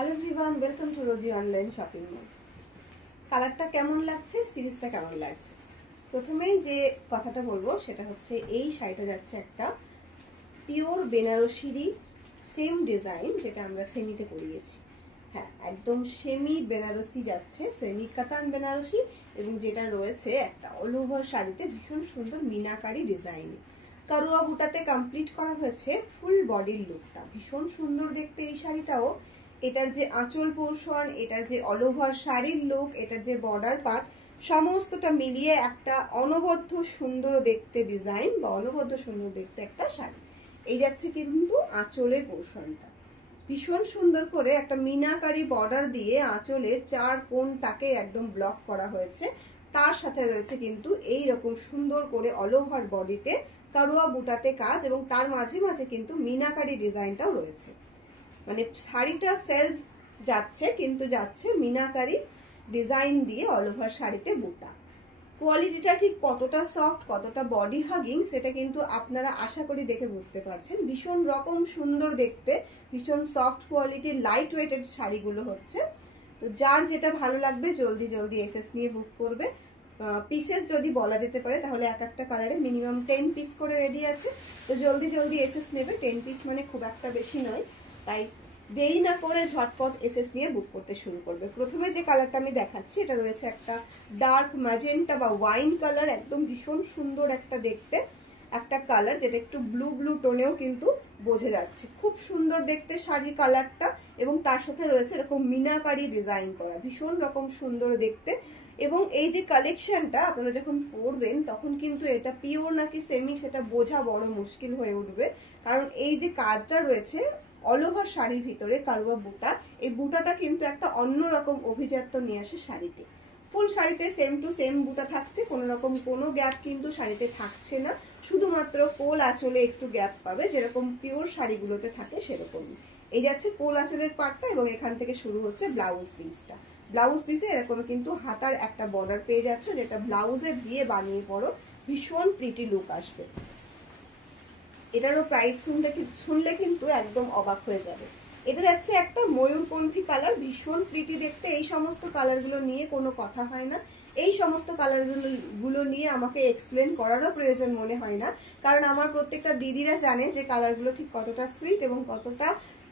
Hello everyone, welcome to Rosy online shopping mall. কালারটা কেমন লাগছে, সিরিজটা কেমন লাগছে? প্রথমেই যে কথাটা বলবো সেটা হচ্ছে এই শাড়িটা যাচ্ছে একটা পিওর বেনারসিরই সেম ডিজাইন যেটা আমরা সেমিতে করিয়েছি। হ্যাঁ, একদম সেমি বেনারসি যাচ্ছে, সেমি কাতান বেনারসি, এবং যেটা রয়েছে একটা অল ওভার শাড়িতে ভীষণ সুন্দর মিনাকারি ডিজাইন। কারুয়া বুটাতে কমপ্লিট করা হয়েছে ফুল বডির লুকটা, ভীষণ সুন্দর দেখতে এই শাড়িটাও। এটার যে আঁচল পোর্শন, এটার যে অল ওভার শাড়ির লুক, এটার যে বর্ডার পার্ট, সমস্তটা মিলিয়ে একটা অনবদ্য সুন্দর দেখতে ডিজাইন বা অনবদ্য সুন্দর দেখতে একটা শাড়ি। এই যাচ্ছে কিন্তু আঁচলের পোর্শনটা, ভীষণ সুন্দর করে একটা মিনাকারি বর্ডার দিয়ে আঁচলের চার কোণটাকে একদম ব্লক করা হয়েছে। তার সাথে রয়েছে কিন্তু এই রকম সুন্দর করে অল ওভার বডিতে কারুয়া বুটাতে কাজ, এবং তার মাঝে মাঝে কিন্তু মিনাকারি ডিজাইনটাও রয়েছে। মানে শাড়িটা সেলফ যাচ্ছে কিন্তু যাচ্ছে মিনাকারি ডিজাইন দিয়ে অল ওভার শাড়িতে বুটা। কোয়ালিটিটা ঠিক কতটা সফট, কতটা বডি হাগিং, সেটা কিন্তু আপনারা আশা করি দেখে বুঝতে পারছেন। ভীষণ রকম সুন্দর দেখতে, ভীষণ সফট কোয়ালিটির লাইট ওয়েটেড শাড়িগুলো হচ্ছে। তো যার যেটা ভালো লাগবে জলদি জলদি এসএস নিয়ে বুক করবে। পিসেস যদি বলা যেতে পারে তাহলে এক একটা কালারে মিনিমাম 10 পিস করে রেডি আছে। তো জলদি জলদি এসএস নেবে, 10 পিস মানে খুব একটা বেশি নয়, তাই দেরি না করে ঝটপট এসএস নিয়ে বুক করতে শুরু করবে। প্রথমে যে কালারটা আমি দেখাচ্ছি এটা রয়েছে একটা ডার্ক ম্যাজেন্টা বা ওয়াইন কালার, একদম ভীষণ সুন্দর একটা দেখতে একটা কালার, যেটা একটু ব্লু ব্লু টোনেও কিন্তু বোঝা যাচ্ছে। খুব সুন্দর দেখতে শাড়ির কালারটা, এবং তার সাথে রয়েছে এরকম মিনাকারি ডিজাইন করা, ভীষণ রকম সুন্দর দেখতে। এবং এই যে কালেকশনটা আপনারা যখন পরবেন তখন কিন্তু এটা পিওর নাকি সেমি সেটা বোঝা বড় মুশকিল হয়ে উঠবে, কারণ এই যে কাজটা রয়েছে অল ওভার শাড়ির ভিতরে কারুয়া বুটা, এই বুটাটা কিন্তু একটা অন্যরকম অভিজাত্য নিয়ে আসে শাড়িতে। ফুল শাড়িতে সেম টু সেম বুটা থাকছে, কোনো রকম কোনো গ্যাপ কিন্তু শাড়িতে থাকছে না, শুধুমাত্র কোল আঁচলে একটু গ্যাপ পাবে, যেরকম পিওর শাড়িগুলোতে থাকে সেরকমই। এই যাচ্ছে কোল আঁচলের পার্টটা, এবং এখান থেকে শুরু হচ্ছে ব্লাউজ পিসটা। ব্লাউজ পিসে এরকম কিন্তু হাতার একটা বর্ডার পেয়ে যাচ্ছে, যেটা ব্লাউজে দিয়ে বানিয়ে পরো, ভীষণ প্রিটি লুক আসবে। এটারও প্রাইস শুনলে কিন্তু একদম অবাক হয়ে যাবে। এটা যাচ্ছে একটা ময়ূরপন্থী কালার, ভীষণ প্রিটি দেখতে। এই সমস্ত কালারগুলো নিয়ে কোনো কথা হয় না, এই সমস্ত কালারগুলো নিয়ে আমাকে এক্সপ্লেন করারও প্রয়োজন মনে হয় না, কারণ আমার প্রত্যেকটা দিদিরা জানে যে কালারগুলো ঠিক কতটা সুইট এবং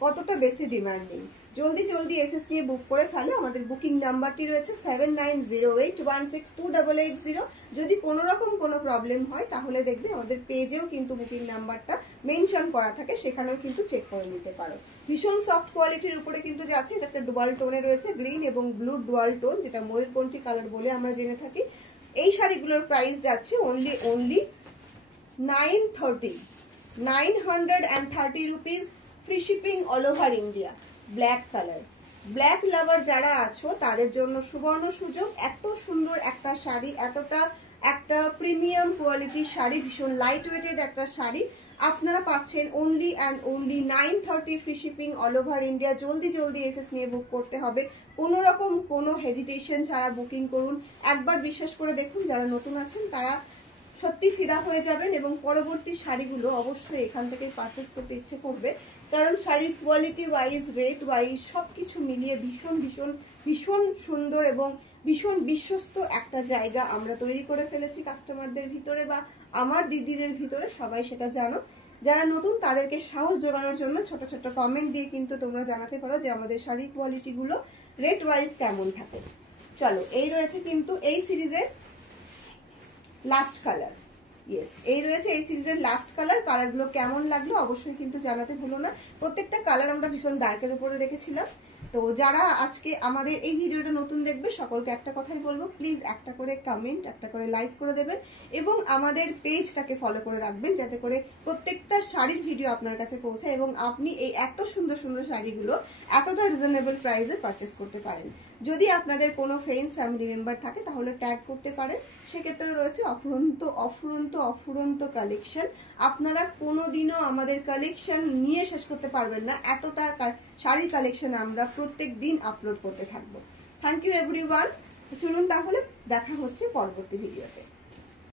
কতটা বেশি ডিমান্ডিং। জলদি জলদি এসএস নিয়ে বুক করে ফেলো। আমাদের বুকিং নাম্বারটি রয়েছে 7908162880। যদি কোনো রকম কোনো প্রবলেম হয় তাহলে দেখবে আমাদের পেজেও কিন্তু বুকিং নাম্বারটা মেনশন করা থাকে, সেখানেও কিন্তু চেক করে নিতে পারো। ভীষণ সফট কোয়ালিটির উপরে কিন্তু যাচ্ছে, এটা একটা ডুয়াল টোনে রয়েছে, গ্রিন এবং ব্লু ডুয়াল টোন, যেটা ময়ূরপন্থী কালার বলে আমরা জেনে থাকি। এই শাড়িগুলোর প্রাইস যাচ্ছে only 930 rupees, free shipping all over India. Black colour, black লাভার যারা আছো তাদের জন্য সুবর্ণ সুযোগ। এত সুন্দর একটা শাড়ি, এতটা একটা প্রিমিয়াম কোয়ালিটির শাড়ি, ভীষণ লাইট ওয়েটেড একটা শাড়ি আপনারা পাচ্ছেন only and only 930, free shipping all over India. জলদি জলদি এসএস নিয়ে বুক করতে হবে, কোনো রকম কোনো হেজিটেশন ছাড়া বুকিং করুন। একবার বিশ্বাস করে দেখুন, যারা নতুন আছেন তারা সত্যি ফিদা হয়ে যাবেন, এবং পরবর্তী শাড়িগুলো অবশ্যই এখান থেকে পারচেস করতে ইচ্ছে করবে, কারণ শাড়ির কোয়ালিটি ওয়াইজ, রেট ওয়াইজ সবকিছু মিলিয়ে ভীষণ ভীষণ ভীষণ সুন্দর এবং ভীষণ বিশ্বস্ত একটা জায়গা আমরা তৈরি করে ফেলেছি কাস্টমারদের ভিতরে বা আমার দিদিদের ভিতরে, সবাই সেটা জানো। যারা নতুন তাদেরকে সাহস জোগানোর জন্য ছোট ছোট কমেন্ট দিয়ে কিন্তু তোমরা জানাতে পারো যে আমাদের শাড়ির কোয়ালিটিগুলো রেট ওয়াইজ কেমন থাকে। চলো, এই রয়েছে কিন্তু এই সিরিজের লাস্ট কালার। ইয়েস, এই রয়েছে এই সিরিজের লাস্ট কালার। কালারগুলো কেমন লাগলো অবশ্যই কিন্তু জানাতে ভুলো না। প্রত্যেকটা কালার আমরা ভীষণ ডার্কের উপরে রেখেছিলাম। তো যারা আজকে আমাদের এই ভিডিওটা নতুন দেখবে সকলকে একটা কথাই বলবো, প্লিজ একটা করে কমেন্ট, একটা করে লাইক করে দেবেন, এবং আমাদের পেজটাকে ফলো করে রাখবেন, যাতে করে প্রত্যেকটা শাড়ির ভিডিও আপনার কাছে পৌঁছায় এবং আপনি এই এত সুন্দর সুন্দর শাড়িগুলো এতটা রিজনেবল প্রাইসে পারচেস করতে পারেন। যদি আপনাদের কোনো ফ্রেন্ডস ফ্যামিলি মেম্বার থাকে তাহলে ট্যাগ করতে পারেন। সেক্ষেত্রে রয়েছে অফুরন্ত কালেকশন। আপনারা কোনোদিনও আমাদের কালেকশন নিয়ে শেষ করতে পারবেন না, এতটা শাড়ির কালেকশন আমরা প্রত্যেক দিন আপলোড করতে থাকবো। Thank you everyone. চলুন তাহলে দেখা হচ্ছে পরবর্তী ভিডিওতে।